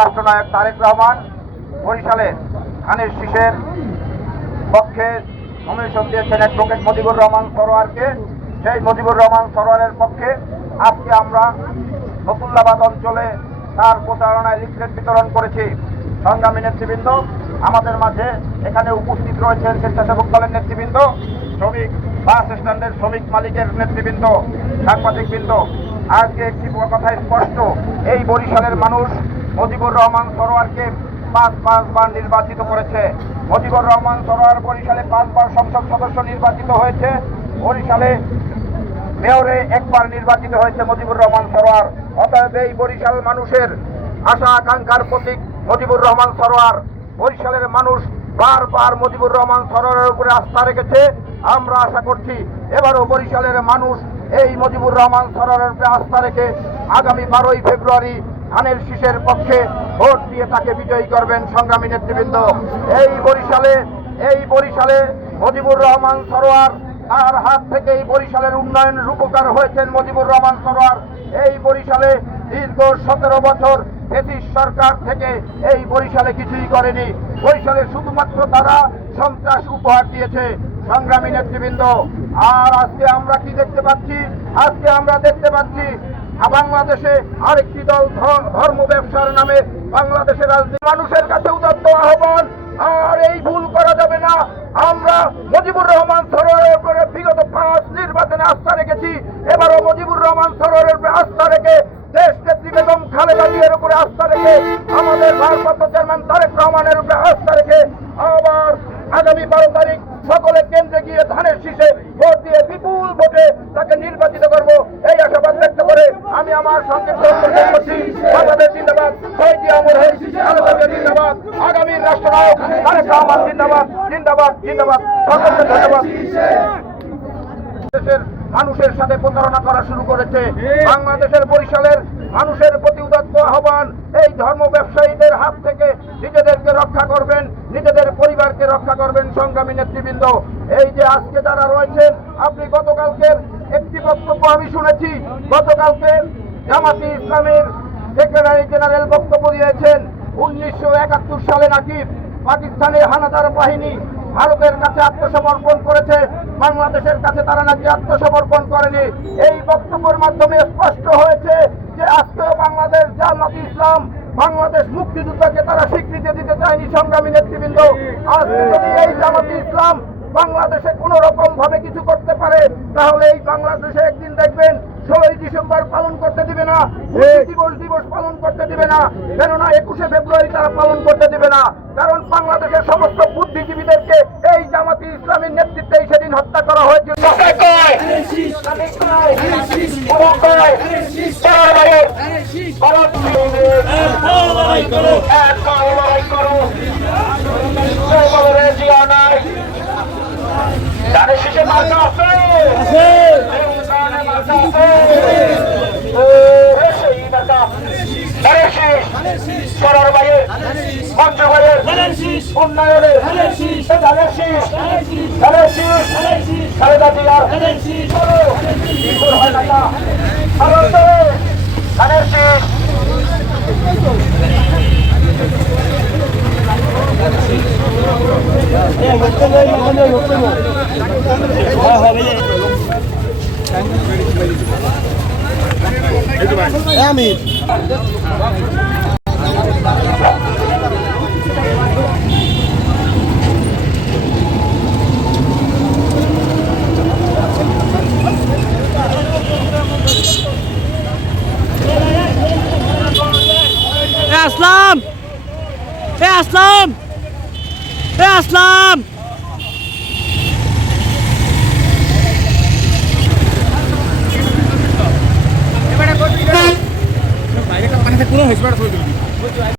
রাষ্ট্রনায়ক তারেক রহমান বরিশালে ধানের শীষের পক্ষে নমিনেশন দিয়েছেন অ্যাডভোকেট মুজিবুর রহমান সরোয়ারকে। সেই মুজিবুর রহমান সরোয়ারের পক্ষে আজকে আমরা ফতুল্লাবাদ অঞ্চলে তার প্রচারণায় লিফলেট বিতরণ করেছি। সংগ্রামী নেতৃবৃন্দ, আমাদের মাঝে এখানে উপস্থিত রয়েছেন স্বেচ্ছাসেবক দলের নেতৃবৃন্দ, শ্রমিক বাস স্ট্যান্ডের শ্রমিক মালিকের নেতৃবৃন্দ, সাংবাদিকবৃন্দ। আজকে একটি কথাই স্পষ্ট, এই বরিশালের মানুষ মুজিবুর রহমান সরোয়ারকে পাঁচবার নির্বাচিত করেছে। মুজিবুর রহমান সরোয়ার বরিশালে 5 বার সংসদ সদস্য নির্বাচিত হয়েছে। বরিশালে মেয়রে 1 বার নির্বাচিত হয়েছে মুজিবুর রহমান সরোয়ার। অতএব এই বরিশাল মানুষের আশা আকাঙ্ক্ষার প্রতীক মুজিবুর রহমান সরোয়ার। বরিশালের মানুষ বারবার মুজিবুর রহমান সরোয়ারের উপরে আস্থা রেখেছে। আমরা আশা করছি এবারও বরিশালের মানুষ এই মুজিবুর রহমান সরোয়ারের উপরে আস্থা রেখে আগামী 12ই ফেব্রুয়ারি ধানের শীষের পক্ষে ভোট দিয়ে তাকে বিজয়ী করবেন। সংগ্রামী নেতৃবৃন্দ, এই বরিশালে মুজিবুর রহমান সরোয়ার, তার হাত থেকে এই বরিশালের উন্নয়ন রূপকার হয়েছেন মুজিবুর রহমান সরোয়ার। এই বরিশালে দীর্ঘ 17 বছর ব্রিটিশ সরকার থেকে এই বরিশালে কিছুই করেনি। বরিশালে শুধুমাত্র তারা সন্ত্রাস উপহার দিয়েছে। সংগ্রামী নেতৃবৃন্দ, আর আজকে আমরা কি দেখতে পাচ্ছি? আজকে আমরা দেখতে পাচ্ছি বাংলাদেশে আরেকটি দল ধর্ম ব্যবসার নামে বাংলাদেশের রাজনীতি। মানুষের কাছে উদাত্ত আহ্বান, আর এই ভুল করা যাবে না। আমরা মুজিবুর রহমান সরোয়ারের উপরে বিগত 5 নির্বাচনে আস্থা রেখেছি। এবারও মুজিবুর রহমান সরোয়ারের উপরে আস্থা রেখে, দেশ নেত্রী বেগম খালেদা জিয়ার উপরে আস্থা রেখে, আমাদের ভারপ্রাপ্ত চেয়ারম্যান তারেক রহমানের উপরে আস্থা রেখে আবার আগামী 12 তারিখ সকলে কেন্দ্রে গিয়ে ধানের শীষে ভোট দিয়ে বিপুল ভোটে তাকে নির্বাচিত করব, এই আশাবাদ ব্যক্ত করে আমি আমার সংক্ষিপ্ত বক্তব্য করছি। বাংলাদেশ জিন্দাবাদ, শহীদ অমর হোক, খালেদা জিয়া জিন্দাবাদ, আগামী রাষ্ট্রনায়ক তারেক রহমান জিন্দাবাদ, জিন্দাবাদ, জিন্দাবাদ। সকলকে ধন্যবাদ। দেশের মানুষের সাথে প্রতারণা করা শুরু করেছে। বাংলাদেশের বরিশালের মানুষের প্রতি উদাত্ত আহ্বান, এই ধর্ম ব্যবসায়ীদের হাত থেকে নিজেদেরকে রক্ষা করবেন, নিজেদের পরিবারকে রক্ষা করবেন। সংগ্রামী নেতৃবৃন্দ, এই যে আজকে যারা রয়েছেন, আপনি গতকালকের একটি বক্তব্য আমি শুনেছি। গতকালকে জামাতে ইসলামের সেক্রেটারি জেনারেল বক্তব্য দিয়েছেন 1971 সালে নাকি পাকিস্তানের হানাদার বাহিনী ভারতের কাছে আত্মসমর্পণ করেছে, বাংলাদেশের কাছে তারা নাকি আত্মসমর্পণ করেনি। এই বক্তব্যের মাধ্যমে স্পষ্ট হয়েছে যে আজকেও বাংলাদেশ জামাতে ইসলাম বাংলাদেশ মুক্তিযুদ্ধকে তারা স্বীকৃতি দিতে চায়নি। সংগ্রামী নেতৃবৃন্দ, আজকে যদি এই জামাতে ইসলাম বাংলাদেশে কোন রকম ভাবে কিছু করতে পারে, তাহলে এই বাংলাদেশে একদিন দেখবেন 16ই ডিসেম্বর পালন করতে দিবে না, দিবস পালন করতে দিবে না, কেননা 21শে ফেব্রুয়ারি তারা পালন করতে দিবে না। কারণ বাংলাদেশের সমস্ত বুদ্ধিজীবীদেরকে এই জামাতে ইসলামের নেতৃত্বে সেদিন হত্যা করা হয়েছিল। ধানের শীষে মার্কা আছে, সরার বাইরে মঞ্চ বাইরে উন্নয়নে ধানের শীষ, ধানের শীষ, খালেদা জিয়ার ধানের শীষ, আমি আসলাম, আসলাম, আসলাম।